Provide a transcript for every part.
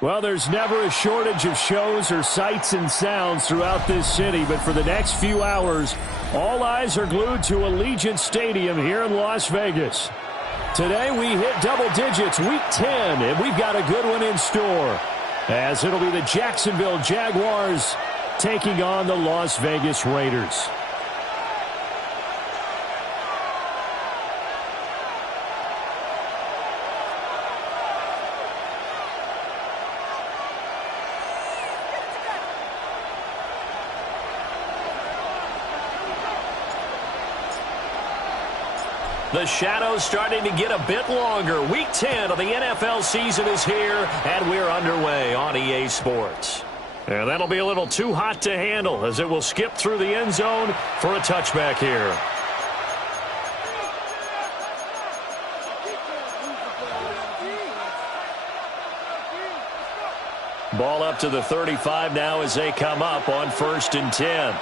Well, there's never a shortage of shows or sights and sounds throughout this city, but for the next few hours, all eyes are glued to Allegiant Stadium here in Las Vegas. Today we hit double digits, Week 10, and we've got a good one in store, as it'll be the Jacksonville Jaguars taking on the Las Vegas Raiders. The shadow's starting to get a bit longer. Week 10 of the NFL season is here, and we're underway on EA Sports. And that'll be a little too hot to handle as it will skip through the end zone for a touchback here. Ball up to the 35 now as they come up on 1st and 10.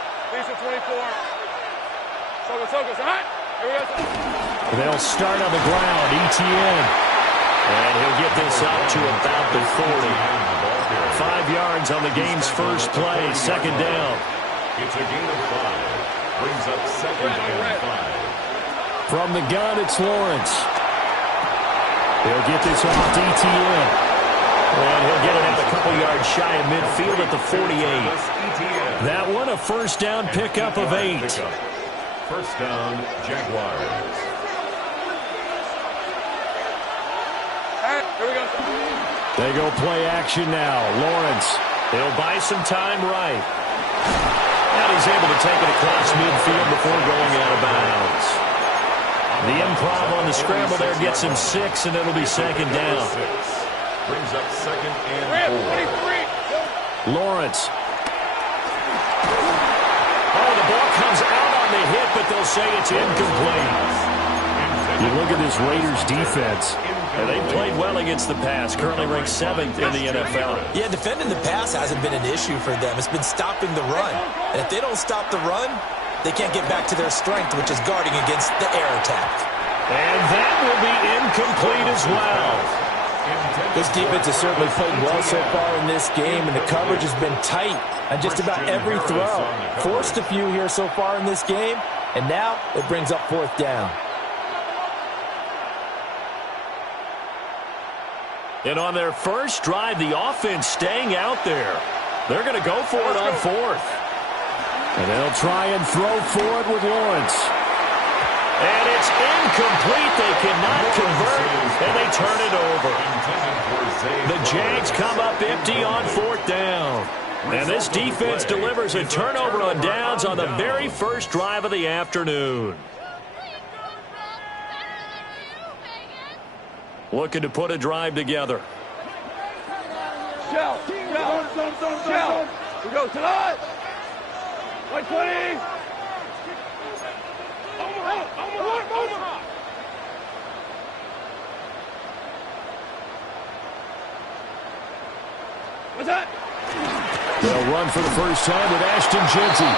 They'll start on the ground, Etienne. And he'll get this up to about the 40. 5 yards on the game's first play, 2nd down. It's a gain of 5. Brings up 2nd and 5. From the gun, it's Lawrence. He'll get this off to Etienne. And he'll get it out a couple yards shy of midfield at the 48. That one, a first down pickup of 8. First down, Jaguars. They go play action now. Lawrence. He'll buy some time right. And he's able to take it across midfield before going out of bounds. The improv on the scramble there gets him 6, and it'll be 2nd down. Brings up 2nd and 4. Lawrence. Oh, the ball comes out on the hit, but they'll say it's incomplete. You look at this Raiders defense. And they played well against the pass, currently ranked 7th in the NFL. Yeah, defending the pass hasn't been an issue for them. It's been stopping the run. And if they don't stop the run, they can't get back to their strength, which is guarding against the air attack. And that will be incomplete as well. This defense has certainly played well so far in this game, and the coverage has been tight on just about every throw. Forced a few here so far in this game, and now it brings up 4th down. And on their first drive, the offense staying out there. They're going to go for it on 4th. And they'll try and throw for it with Lawrence. And it's incomplete. They cannot convert, and they turn it over. The Jags come up empty on 4th down. And this defense delivers a turnover on downs on the very first drive of the afternoon. Looking to put a drive together. Shell. We go tonight. 120. What's that? They'll run for the first time with Ashton Jeanty.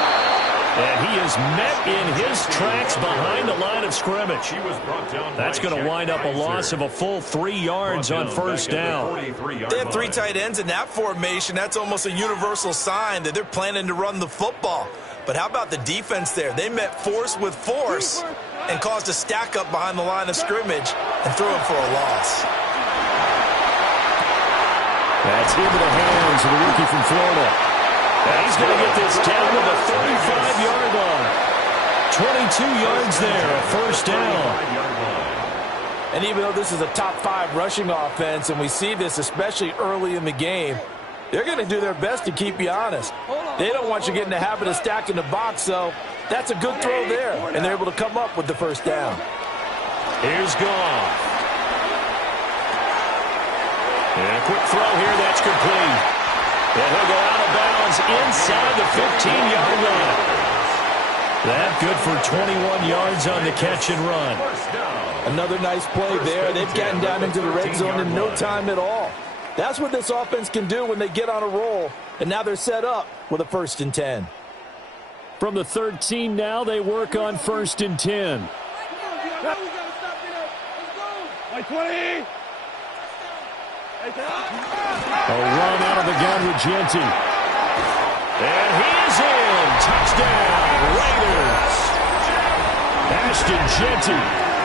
And he is met in his tracks behind the line of scrimmage. That's going to wind up a loss of a full 3 yards on first down. They have 3 tight ends in that formation. That's almost a universal sign that they're planning to run the football. But how about the defense there? They met force with force and caused a stack up behind the line of scrimmage and threw him for a loss. That's into the hands of the rookie from Florida. And he's going to get this down to the 35-yard line. 22 yards there, a first down. And even though this is a top 5 rushing offense, and we see this especially early in the game, they're going to do their best to keep you honest. They don't want you getting the habit of stacking the box, so that's a good throw there. And they're able to come up with the first down. Here's Goff. And a quick throw here, that's complete. And he'll go out of bounds inside the 15-yard line. That good for 21 yards on the catch and run. Another nice play there. They've gotten down into the red zone in no time at all. That's what this offense can do when they get on a roll. And now they're set up with a 1st and 10. From the 13 now, they work on 1st and 10. 20. A run out of the gun with Jeanty. And he's in. Touchdown, Raiders. Ashton Jeanty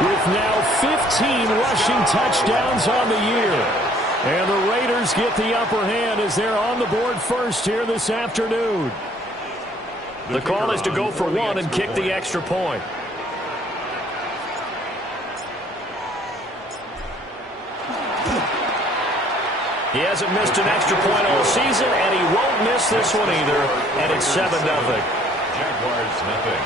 with now 15 rushing touchdowns on the year. And the Raiders get the upper hand as they're on the board first here this afternoon. The call is to go for 1 and kick the extra point. He hasn't missed an extra point all season, and he won't miss this one either. And it's 7-0. Jaguars nothing.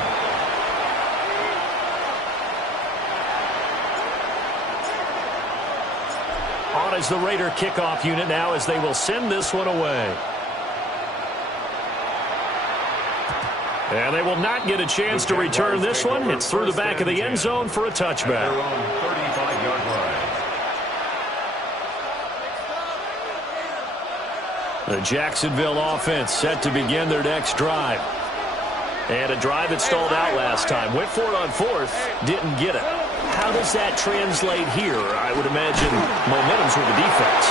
On is the Raider kickoff unit now as they will send this one away. And they will not get a chance to return this one. It's through the back of the end zone for a touchback. Their own 35-yard line. The Jacksonville offense set to begin their next drive. And a drive that stalled out last time. Went for it on 4th, didn't get it. How does that translate here? I would imagine momentum's with the defense.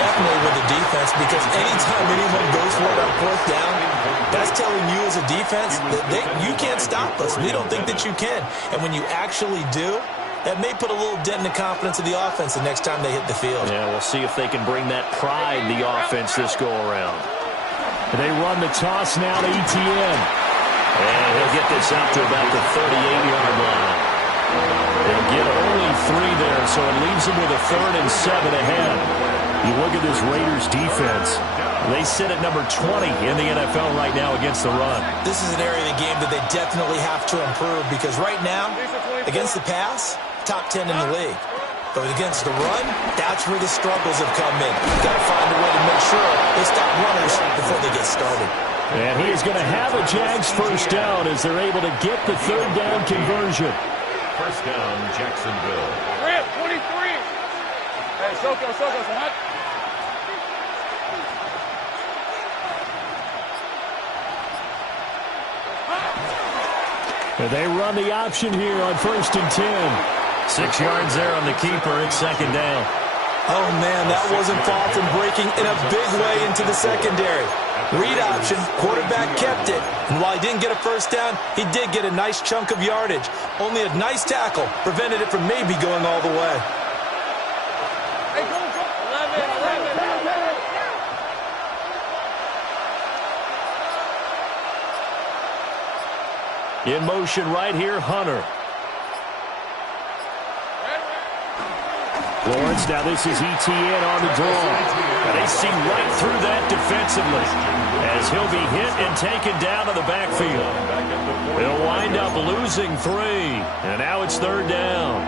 Definitely with the defense, because anytime anyone goes for it on 4th down, that's telling you as a defense that you can't stop us. We don't think that you can. And when you actually do, that may put a little dent in the confidence of the offense the next time they hit the field. Yeah, we'll see if they can bring that pride in the offense this go-around. They run the toss now to Etienne. And he'll get this out to about the 38-yard line. They'll get only 3 there, so it leaves them with a 3rd and 7 ahead. You look at this Raiders defense. They sit at number 20 in the NFL right now against the run. This is an area of the game that they definitely have to improve, because right now, against the pass, top 10 in the league. But against the run, that's where the struggles have come in. You've got to find a way to make sure they stop runners before they get started. And he is going to have a Jags first down as they're able to get the 3rd down conversion. First down, Jacksonville. Rip, 23. Hey, Soko, son. And they run the option here on 1st and 10. 6 yards there on the keeper. It's 2nd down. Oh, man, that wasn't far from breaking in a big way into the secondary. Read option, quarterback kept it. And while he didn't get a first down, he did get a nice chunk of yardage. Only a nice tackle prevented it from maybe going all the way. Hey, go. 11. In motion right here, Hunter. Lawrence, now this is ETN on the draw. And they see right through that defensively as he'll be hit and taken down to the backfield. He'll wind up losing 3, and now it's 3rd down.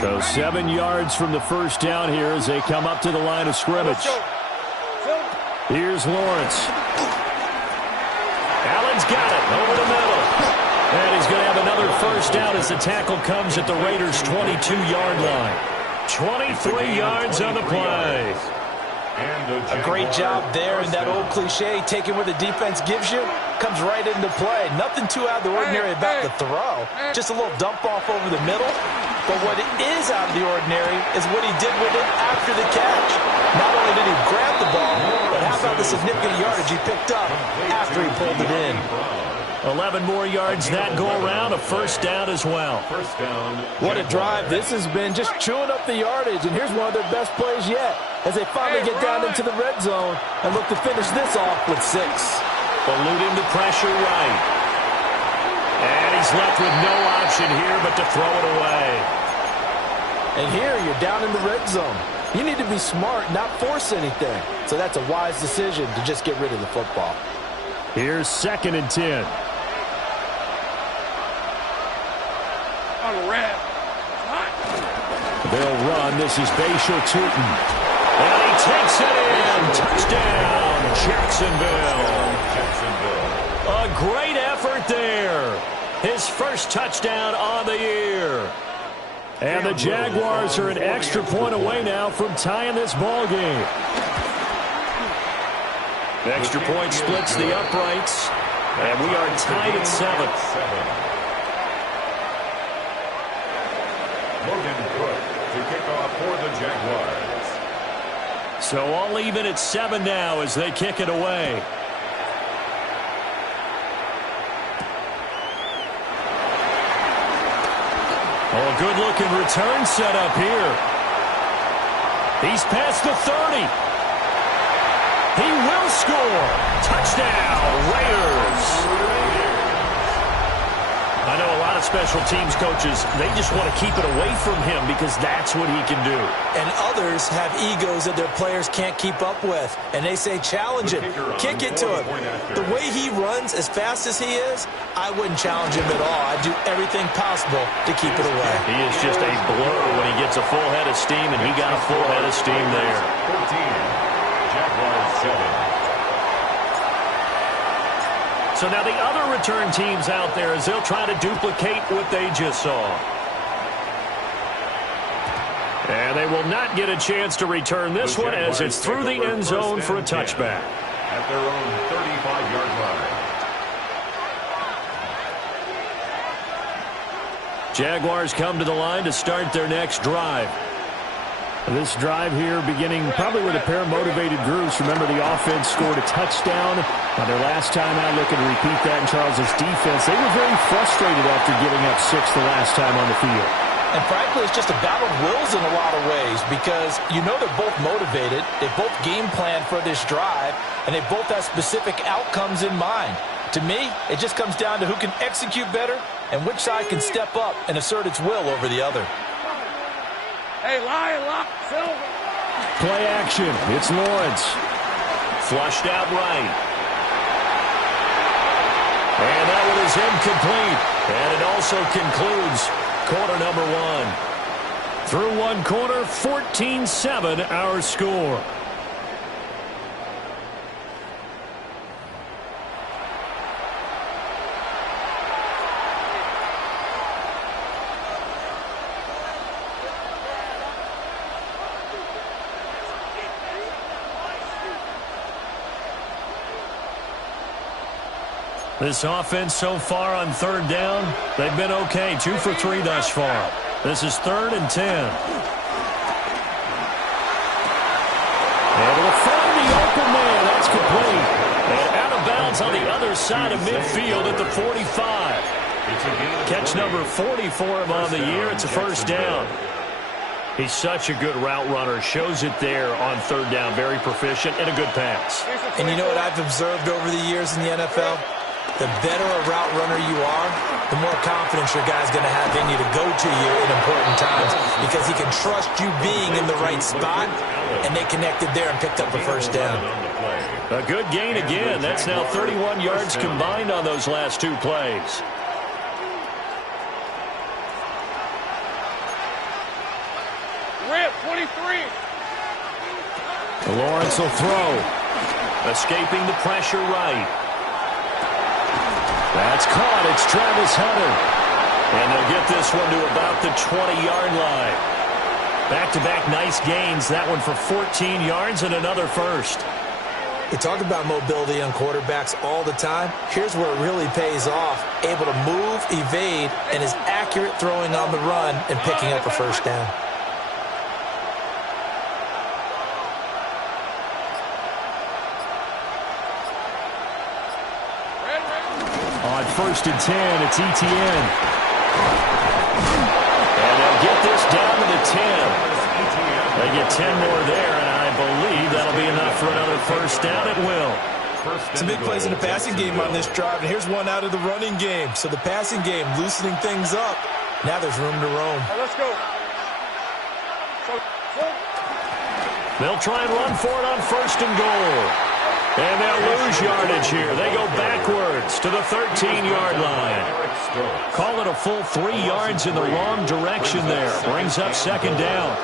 So 7 yards from the first down here as they come up to the line of scrimmage. Here's Lawrence. Allen's got it over the middle. And he's going to have another first down as the tackle comes at the Raiders' 22-yard line. 23 yards on the play. A great job there, and that old cliche, taking what the defense gives you, comes right into play. Nothing too out of the ordinary about the throw. Just a little dump off over the middle. But what is out of the ordinary is what he did with it after the catch. Not only did he grab the ball, but how about the significant yardage he picked up after he pulled it in. 11 more yards that go around, a first down as well. What a drive. This has been just chewing up the yardage, and here's one of their best plays yet as they finally get down into the red zone and look to finish this off with 6. Eluding the pressure right. And he's left with no option here but to throw it away. And here you're down in the red zone. You need to be smart, not force anything. So that's a wise decision to just get rid of the football. Here's 2nd and 10. On the red. They'll run. This is Bashal Tootin. And he takes it in. Touchdown, Jacksonville. A great effort there. His first touchdown on the year. And the Jaguars are an extra point away now from tying this ball game. The extra point splits the uprights. And we are tied at 7. Morgan Cook to kick off for the Jaguars. So all even at 7 now as they kick it away. Oh, good-looking return set up here. He's past the 30. He will score. Touchdown, Raiders. I know a lot of special teams coaches, they just want to keep it away from him because that's what he can do. And others have egos that their players can't keep up with. And they say, challenge it. Kick it to him. The way he runs as fast as he is, I wouldn't challenge him at all. I'd do everything possible to keep it away. He is just a blur when he gets a full head of steam, and he got a full head of steam there. 14, Jaguars 7. So now the other return teams out there as they'll try to duplicate what they just saw. And they will not get a chance to return this one as it's through the end zone for a touchback. At their own 35-yard line. Jaguars come to the line to start their next drive. This drive here beginning probably with a pair of motivated groups. Remember, the offense scored a touchdown on their last time out, looking to repeat that in Charles' defense. They were very frustrated after giving up 6 the last time on the field. And frankly, it's just a battle of wills in a lot of ways because you know they're both motivated, they both game plan for this drive, and they both have specific outcomes in mind. To me, it just comes down to who can execute better and which side can step up and assert its will over the other. Hey, Lion, lock, Silver. Play action. It's Lawrence. Flushed out right. And that one is incomplete. And it also concludes quarter number 1. Through one quarter, 14-7 our score. This offense so far on 3rd down, they've been okay. 2 for 3 thus far. This is 3rd and 10. Able to find the open man. That's complete. And out of bounds on the other side of midfield at the 45. Catch number 40 for him on the year. It's a first down. He's such a good route runner. Shows it there on 3rd down. Very proficient and a good pass. And you know what I've observed over the years in the NFL? the better a route runner you are, the more confidence your guy's going to have in you to go to you in important times because he can trust you being in the right spot, and they connected there and picked up a first down. A good gain again. That's now 31 yards combined on those last two plays. Rip, 23. Lawrence will throw. Escaping the pressure right. That's caught. It's Travis Hunter. And they'll get this one to about the 20-yard line. Back-to-back nice gains. That one for 14 yards and another first. We talk about mobility on quarterbacks all the time. Here's where it really pays off. Able to move, evade, and is accurate throwing on the run and picking up a first down. On 1st and 10, it's ETN. And they'll get this down to the 10. They get 10 more there, and I believe that'll be enough for another first down. It will. Some big plays in the passing game on this drive, and here's one out of the running game. So the passing game loosening things up. Now there's room to roam. Right, let's go. They'll try and run for it on 1st and goal. And they'll lose yardage here. They go backwards to the 13-yard line. Call it a full 3 yards in the wrong direction there. Brings up 2nd down.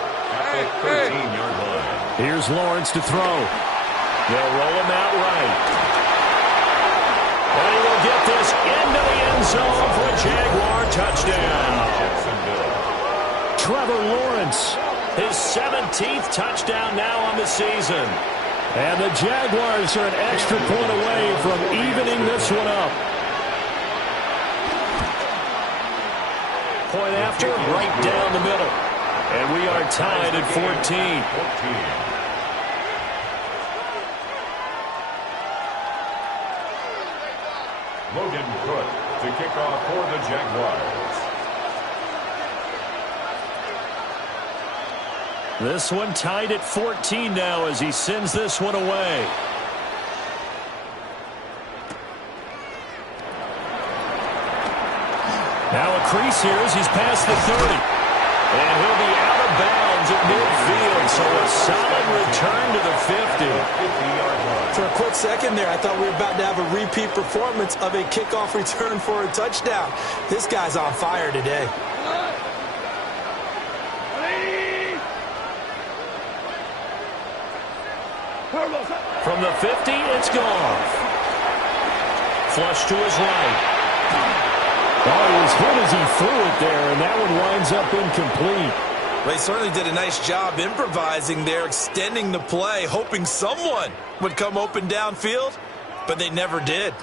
Here's Lawrence to throw. They'll roll him out right. And he will get this into the end zone for a Jaguar touchdown. Trevor Lawrence. His 17th touchdown now on the season. And the Jaguars are an extra point away from evening this one up. Point after, right down the middle. And we are tied at 14. Logan Cook to kick off for the Jaguars. This one tied at 14 now as he sends this one away. Now a crease here as he's past the 30. And he'll be out of bounds at midfield. So a solid return to the 50. For a quick second there, I thought we were about to have a repeat performance of a kickoff return for a touchdown. This guy's on fire today. From the 50, it's gone. Flush to his right. Oh, he was hit as he threw it there, and that one winds up incomplete. They certainly did a nice job improvising there, extending the play, hoping someone would come open downfield, but they never did.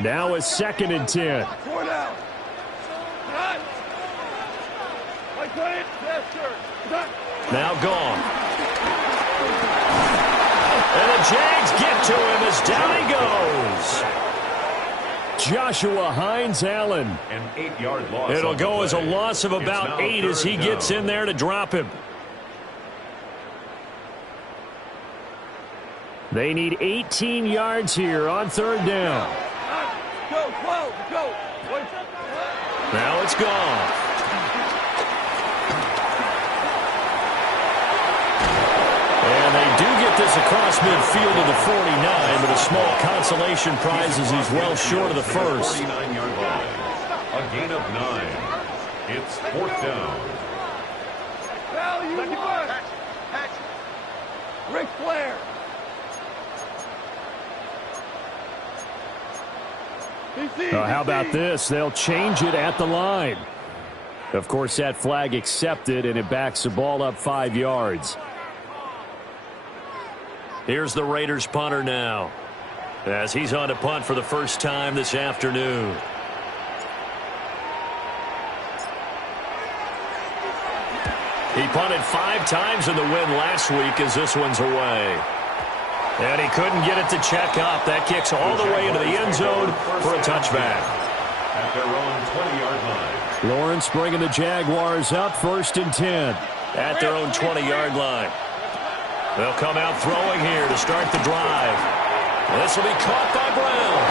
Now a 2nd and 10. Now gone. And the Jags get to him as down he goes. Joshua Hines-Allen. An 8-yard loss. It'll go as a loss of about 8 as he gets in there to drop him. They need 18 yards here on 3rd down. Go. Now it's gone. And they do get this across midfield to the 49, but a small consolation prize as he's well short of the first. 49-yard line. A gain of 9. It's 4th down. Ric Flair. How about this? They'll change it at the line. Of course, that flag accepted, and it backs the ball up 5 yards. Here's the Raiders punter now, as he's on to punt for the first time this afternoon. He punted 5 times in the win last week as this one's away. And he couldn't get it to check up. That kicks all the way into the end zone for a touchback. At their own 20-yard line. Lawrence bringing the Jaguars up 1st and 10. At their own 20-yard line. They'll come out throwing here to start the drive. This will be caught by Brown.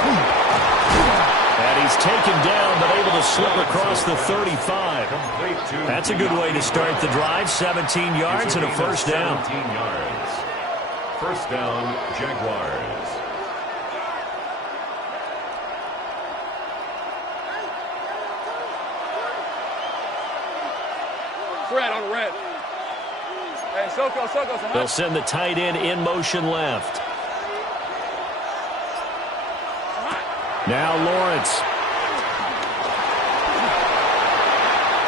And he's taken down, but able to slip across the 35. That's a good way to start the drive. 17 yards and a first down. 17 yards. First down, Jaguars. Red on the red. Hey, Soko. They'll send the tight end in motion left. Now Lawrence.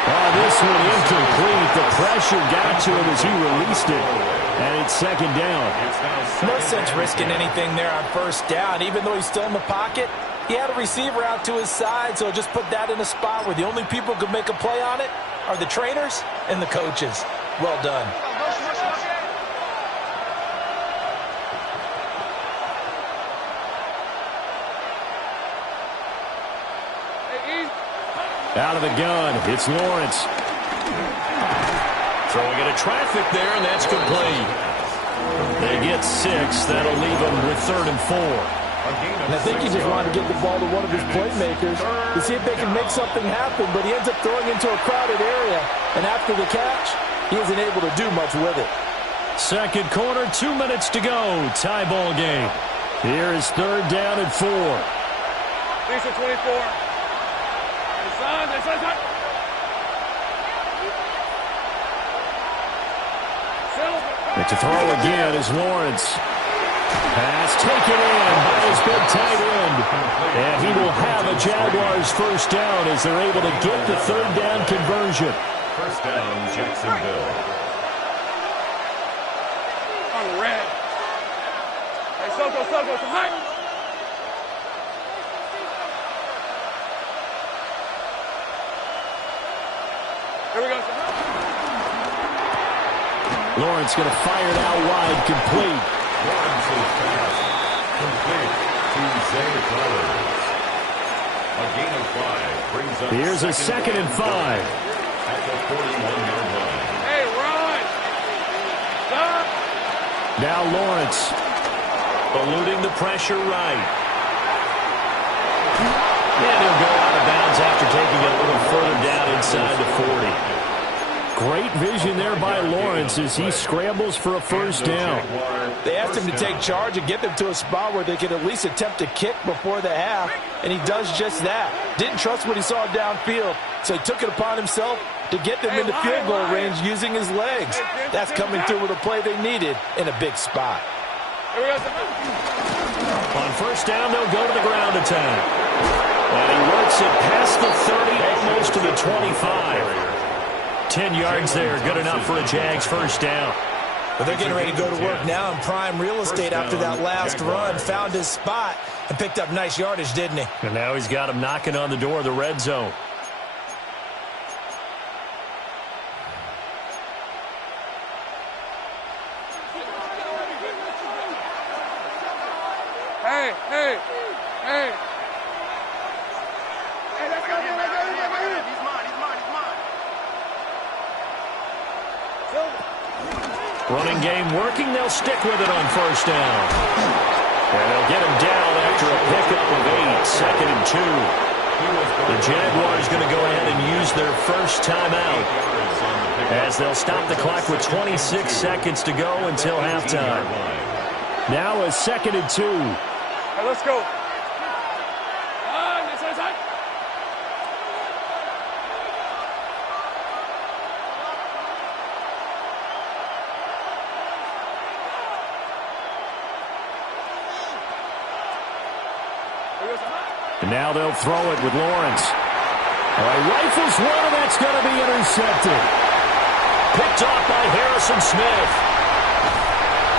Oh, this one incomplete. The pressure got to him as he released it. And it's second down. No sense risking anything there on first down. Even though he's still in the pocket, he had a receiver out to his side, so just put that in a spot where the only people who can make a play on it are the trainers and the coaches. Well done. Out of the gun, it's Lawrence. Throwing into traffic there, and that's complete. They get 6. That'll leave them with 3rd and 4. And I think he just wanted to get the ball to one of his playmakers to see if they can make something happen, but he ends up throwing into a crowded area. And after the catch, he isn't able to do much with it. Second quarter, 2 minutes to go. Tie ball game. Here is 3rd down and 4. These are 24. And to throw again is Lawrence. Pass taken in by his big tight end. And he will have a Jaguars first down as they're able to get the 3rd down conversion. First down, Jacksonville. On the red. Hey, Soko, some height. Here we go. Lawrence going to fire it out wide, complete. Lawrence's pass, complete to Zay Flowers. A gain of 5 brings up. Here's a 2nd and 5. At the 41-yard line. Hey, run! Stop! Now Lawrence eluding the pressure right. And he'll go out of bounds after taking it a little further down inside the 40. Great vision there by Lawrence as he scrambles for a first down. They asked him to take charge and get them to a spot where they could at least attempt to kick before the half, and he does just that. Didn't trust what he saw downfield, so he took it upon himself to get them into field goal range using his legs. That's coming through with a play they needed in a big spot. On first down, they'll go to the ground attack. And he works it past the 30, almost to the 25. 10 yards there, good enough for a Jags first down. But they're getting ready to go to work now in prime real estate after that last run. Found his spot and picked up nice yardage, didn't he? And now he's got him knocking on the door of the red zone. Hey. Running game working. They'll stick with it on first down. And they'll get him down after a pickup of 8, 2nd and 2. The Jaguars going to go ahead and use their first timeout as they'll stop the clock with 26 seconds to go until halftime. Now a 2nd and 2. Hey, let's go. And now they'll throw it with Lawrence. He rifles one, and that's going to be intercepted. Picked off by Harrison Smith.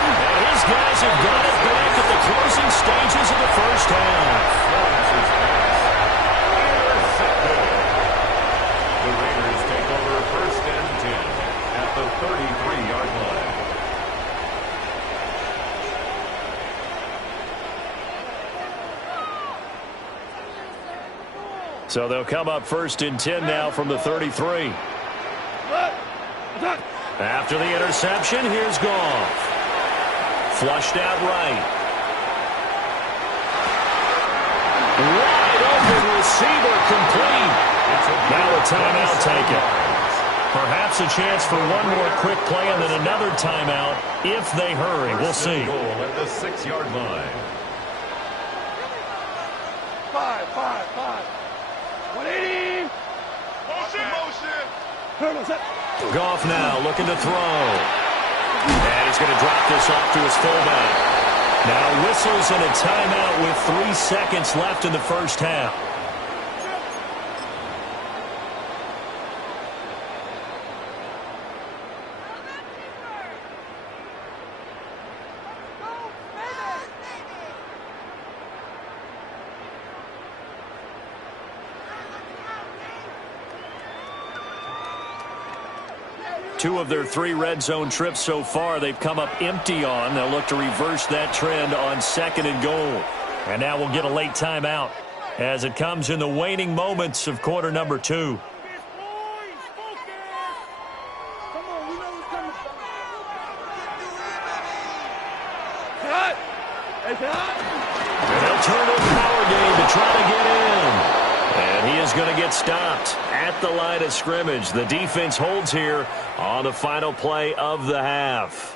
And his guys have got it back at the closing stages of the first half. The Raiders take over first and 10 at the 33-yard line. So they'll come up first and 10 now from the 33. After the interception, here's Goff. Flushed out right. receiver complete. Now a timeout taken. Perhaps a chance for one more quick play and then another timeout if they hurry. We'll see. Goal at the 6-yard line. 5. 180. Motion. Goff now looking to throw. And he's going to drop this off to his fullback. Now whistles and a timeout with 3 seconds left in the first half. Two of their 3 red zone trips so far they've come up empty on. They'll look to reverse that trend on 2nd and goal. And now we'll get a late timeout as it comes in the waning moments of quarter number 2. And they'll turn to the power game to try to get in. And he is going to get stopped at the line of scrimmage. The defense holds here on the final play of the half.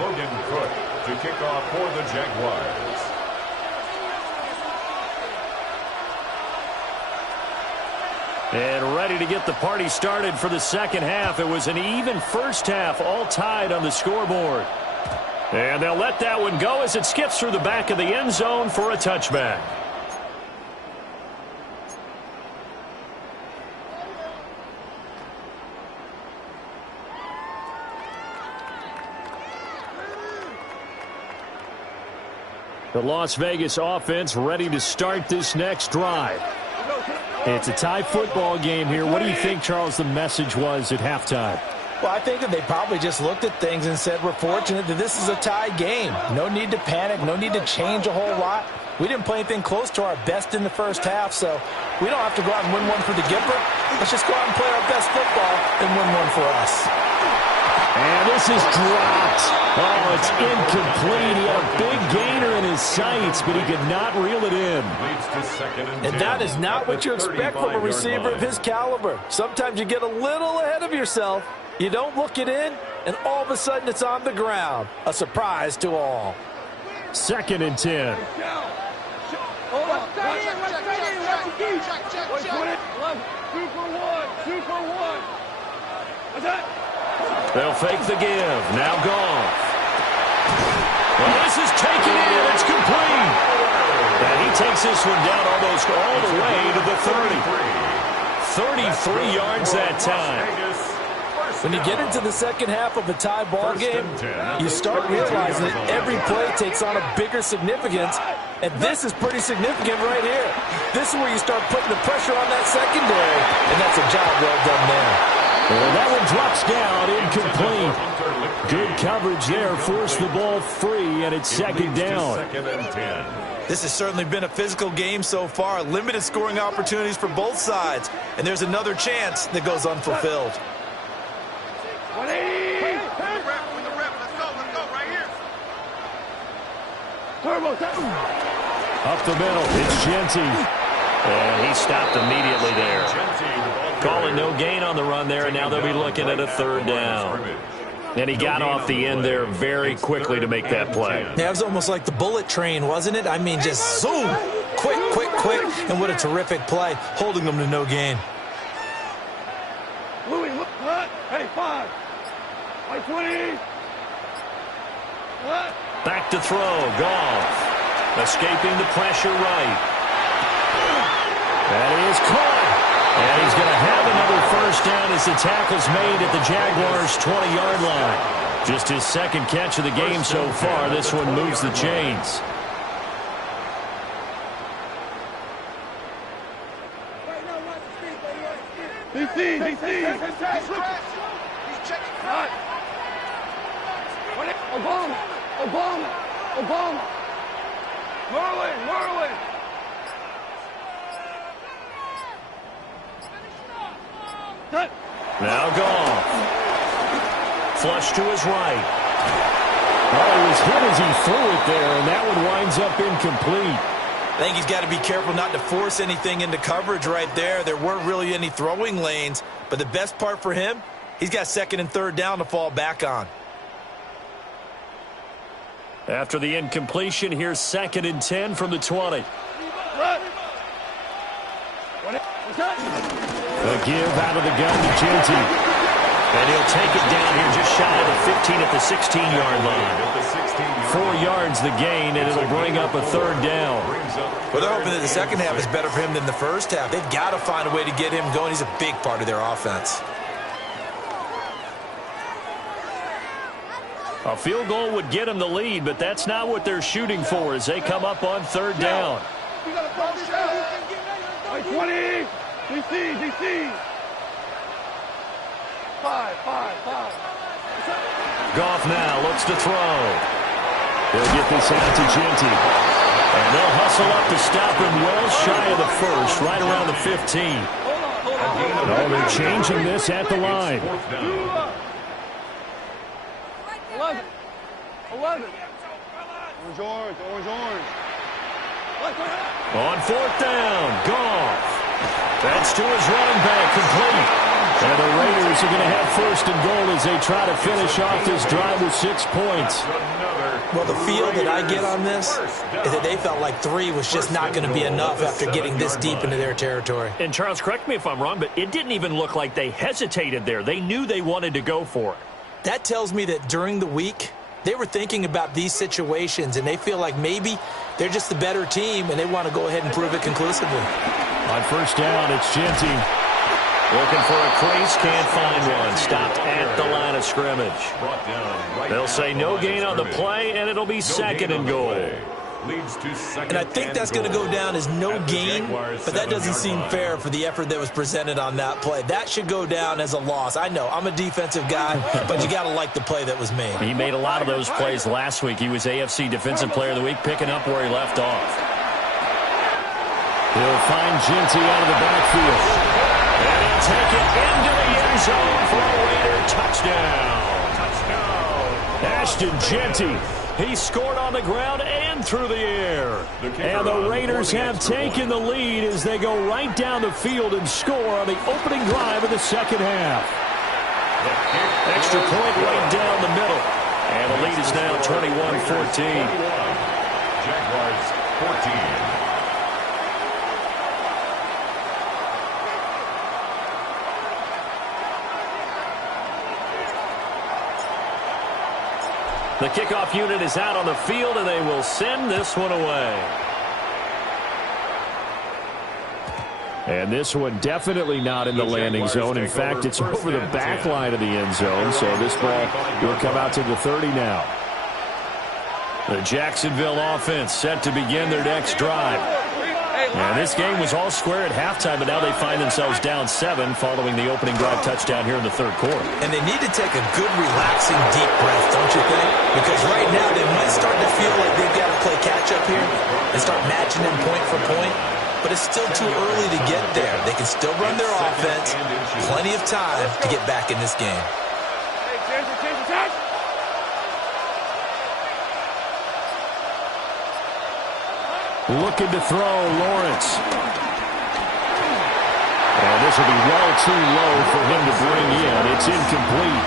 Logan Cook to kick off for the Jaguars. And ready to get the party started for the second half. It was an even first half, all tied on the scoreboard. And they'll let that one go as it skips through the back of the end zone for a touchback. The Las Vegas offense ready to start this next drive. It's a tie football game here. What do you think, Charles, the message was at halftime? Well, I think that they probably just looked at things and said, we're fortunate that this is a tie game. No need to panic. No need to change a whole lot. We didn't play anything close to our best in the first half, so we don't have to go out and win one for the Gipper. Let's just go out and play our best football and win one for us. And this is dropped. Oh, it's incomplete. He had a big gainer in his sights, but he could not reel it in. And that is not what you expect from a receiver of his caliber. Sometimes you get a little ahead of yourself. You don't look it in, and all of a sudden it's on the ground. A surprise to all. 2nd and 10. They'll fake the give. Now Goff. Well, this is taken in. It's complete. And he takes this one down almost all the way to the 30. 33 yards that time. When you get into the second half of a tie ball game, you start realizing that every play takes on a bigger significance, and this is pretty significant right here. This is where you start putting the pressure on that secondary, and that's a job well done there. Well, that one drops down, incomplete. Good coverage there, forced the ball free, and it's 2nd down. This has certainly been a physical game so far. Limited scoring opportunities for both sides, and there's another chance that goes unfulfilled. 180. Let's go right here. Turbo. Up the middle, it's Genty. And he stopped immediately there. Calling no gain on the run there, and now they'll be looking at a 3rd down. And he got off the end there very quickly to make that play. Yeah, it was almost like the bullet train, wasn't it? I mean, just zoom. Quick. And what a terrific play, holding them to no gain. Louis, look, hey, 5. 20. Back to throw. Goff. Escaping the pressure right. That is caught. And he's going to have another first down as the tackle's made at the Jaguars' 20-yard line. Just his 2nd catch of the game so far. This one moves the chains. DC. He's checking. Obama. Merlin. Cut. Now Goff. Flush to his right. Well, he was hit as he threw it there, and that one winds up incomplete. I think he's got to be careful not to force anything into coverage right there. There weren't really any throwing lanes, but the best part for him, he's got second and third down to fall back on. After the incompletion, here's 2nd and 10 from the 20. The give out of the gun to Genty. And he'll take it down here just shy of the 15 at the 16-yard line. 4 yards the gain, and it'll bring up a third down. Well, they're hoping that the second half is better for him than the first half. They've got to find a way to get him going. He's a big part of their offense. A field goal would get them the lead, but that's not what they're shooting for as they come up on third down. 20. DC. 5. Goff now looks to throw. They'll get this out to Genty. And they'll hustle up to stop him well shy of the first, right around the 15. Oh, they're changing this at the line. 11. Orange. On fourth down, Goff. That's to his running back, complete. And the Raiders are going to have first and goal as they try to finish off this drive with 6 points. Well, the feel that I get on this is that they felt like 3 was just not going to be enough after getting this deep into their territory. And Charles, correct me if I'm wrong, but it didn't even look like they hesitated there. They knew they wanted to go for it. That tells me that during the week, they were thinking about these situations, and they feel like maybe they're just the better team, and they want to go ahead and prove it conclusively. On first down, it's Genty. Looking for a crease, can't find one. Stopped at the line of scrimmage. They'll say no gain on the play, and it'll be 2nd and goal. And I think that's going to go down as no gain, but that doesn't seem fair for the effort that was presented on that play. That should go down as a loss. I know, I'm a defensive guy, but you got to like the play that was made. He made a lot of those plays last week. He was AFC Defensive Player of the Week, picking up where he left off. He'll find Genty out of the backfield. And he'll take it into the end zone for a Raider touchdown. Ashton Genty. He scored on the ground and through the air. And the Raiders have taken the lead as they go right down the field and score on the opening drive of the second half. Extra point right down the middle. And the lead is now 21-14. Jaguars 14. The kickoff unit is out on the field, and they will send this one away. And this one definitely not in the landing zone. In fact, it's over the back line of the end zone, so this ball will come out to the 30 now. The Jacksonville offense set to begin their next drive. And this game was all square at halftime, but now they find themselves down 7 following the opening drive touchdown here in the third quarter. And they need to take a good, relaxing, deep breath, don't you think? Because right now they might start to feel like they've got to play catch-up here and start matching them point for point. But it's still too early to get there. They can still run their offense. Plenty of time to get back in this game. Looking to throw, Lawrence. And this will be well too low for him to bring in. It's incomplete.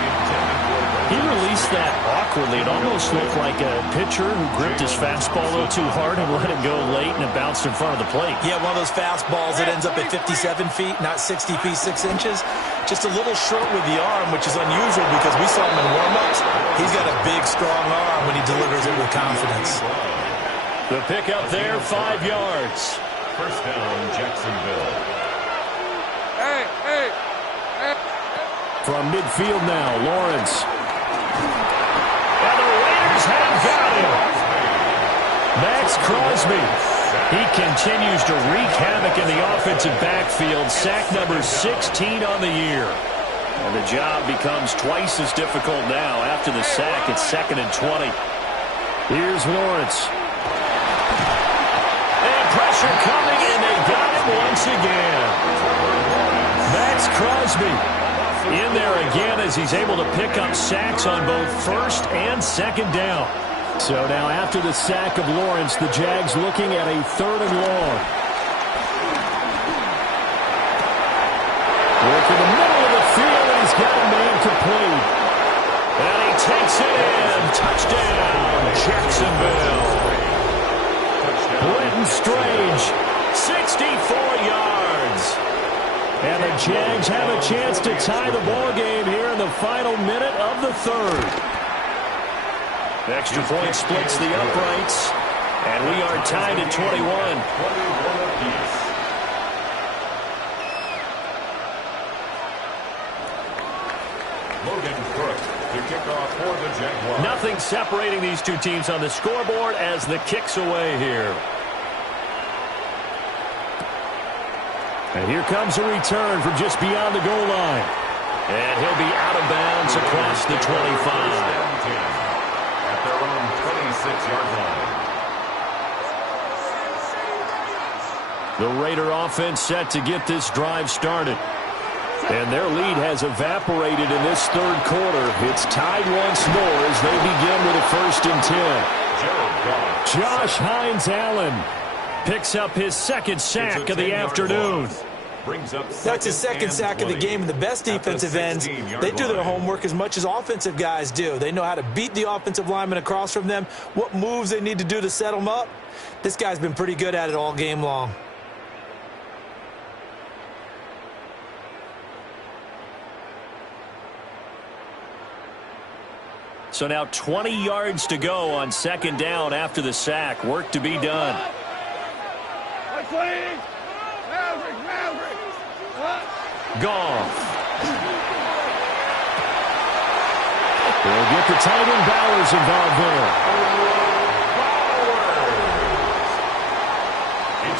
He released that awkwardly. It almost looked like a pitcher who gripped his fastball a little too hard and let it go late, and it bounced in front of the plate. Yeah, one of those fastballs that ends up at 57 feet, not 60 feet, 6 inches. Just a little short with the arm, which is unusual because we saw him in warm-ups. He's got a big, strong arm when he delivers it with confidence. The pick up there, 5 yards. First down, Jacksonville. Hey. From midfield now, Lawrence. And the Raiders have got him. Max Crosby. He continues to wreak havoc in the offensive backfield. Sack number 16 on the year. And the job becomes twice as difficult now. After the sack, it's 2nd and 20. Here's Lawrence. And pressure coming, and they got him once again. Max Crosby. In there again as he's able to pick up sacks on both first and second down. So now after the sack of Lawrence, the Jags looking at a 3rd and long. Work in the middle of the field, and he's got a man complete. And he takes it in. Touchdown, Jacksonville. Britton Strange, 64 yards. and the Jags have a chance to tie the ball game here in the final minute of the 3rd. Extra point splits the uprights, and we are tied at 21. Nothing separating these two teams on the scoreboard as the kick's away here. And here comes a return from just beyond the goal line. And he'll be out of bounds across the 25. At their own 26-yard line. The Raider offense set to get this drive started. And their lead has evaporated in this 3rd quarter. It's tied once more as they begin with a 1st and 10. Josh Hines-Allen picks up his 2nd sack of the afternoon. That's his 2nd sack of the game. And the best defensive ends, they do their homework as much as offensive guys do. They know how to beat the offensive lineman across from them, what moves they need to do to set them up. This guy's been pretty good at it all game long. So now 20 yards to go on 2nd down after the sack. Work to be done. Goff. They'll get the tight end Bowers involved there.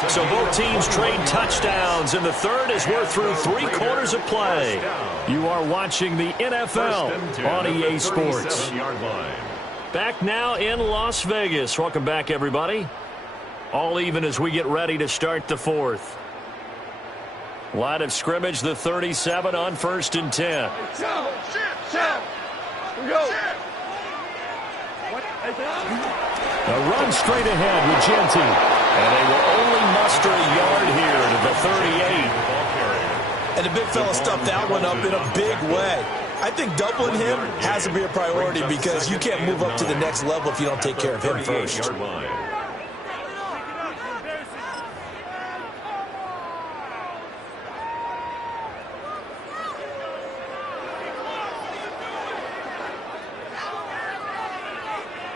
So both teams trade touchdowns, and the 3rd as we're through 3 quarters of play. You are watching the NFL on EA Sports. Back now in Las Vegas. Welcome back, everybody. All even as we get ready to start the 4th. Line of scrimmage, the 37 on 1st and 10. A run straight ahead with Genty. And they will only muster a yard here to the 38. And the big fella stuffed that one up in a big way. I think doubling him has to be a priority because you can't move up to the next level if you don't take care of him first.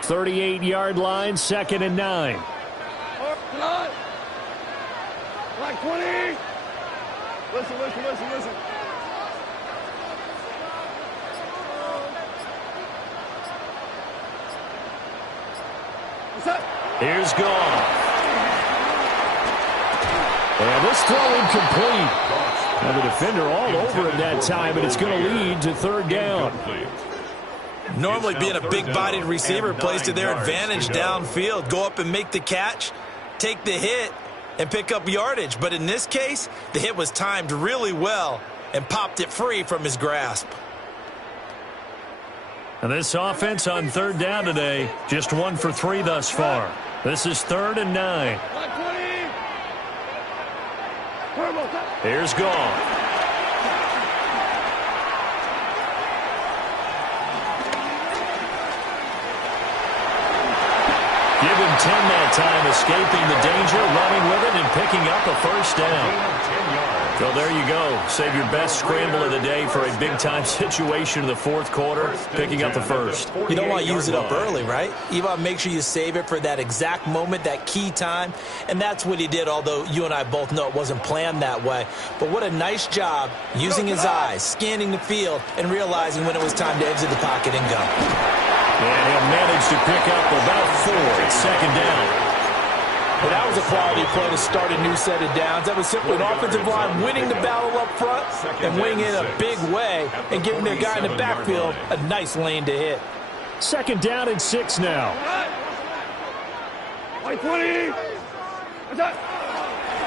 38-yard line, 2nd and 9. Like 20. Listen. What's up? Here's Goff. And this throw incomplete. Now the defender all over him that time, but it's going to lead to 3rd down. Normally being a big-bodied receiver plays to their advantage downfield. Go up and make the catch, take the hit, and pick up yardage. But in this case, the hit was timed really well and popped it free from his grasp. And this offense on 3rd down today, just 1 for 3 thus far. This is 3rd and 9. Here's Goff. Give him 10 that time, escaping the danger, running with it, and picking up a 1st down. So there you go. Save your best scramble of the day for a big-time situation in the 4th quarter, picking up the 1st. You don't want to use it up early, right? You want to make sure you save it for that exact moment, that key time, and that's what he did, although you and I both know it wasn't planned that way. But what a nice job using his eyes, scanning the field, and realizing when it was time to exit the pocket and go. And he'll manage to pick up about 4 at 2nd down. But that was a quality play to start a new set of downs. That was simply an offensive line winning the battle up front and winning it in a big way and giving their guy in the backfield a nice lane to hit. 2nd down and 6 now. Like 20.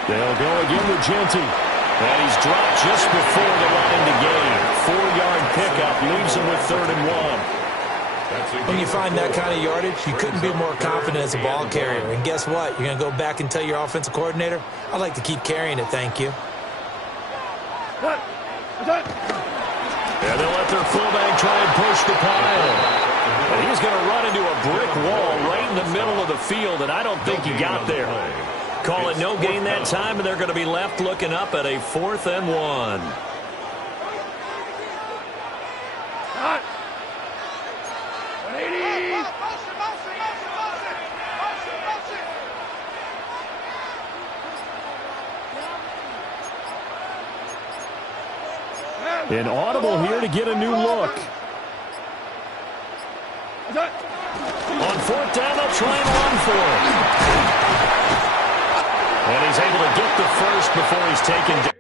They'll go again with Genty. And he's dropped just before the line to gain. 4-yard pickup leaves him with 3rd and 1. When you find that kind of yardage, you couldn't be more confident as a ball carrier. And guess what? You're going to go back and tell your offensive coordinator, I'd like to keep carrying it, thank you. And they'll let their fullback try and push the pile. And he's going to run into a brick wall right in the middle of the field, and I don't think he got there. Call it no gain that time, and they're going to be left looking up at a 4th and 1. An audible here to get a new look. On 4th down, they'll try and run for it. And he's able to get the first before he's taken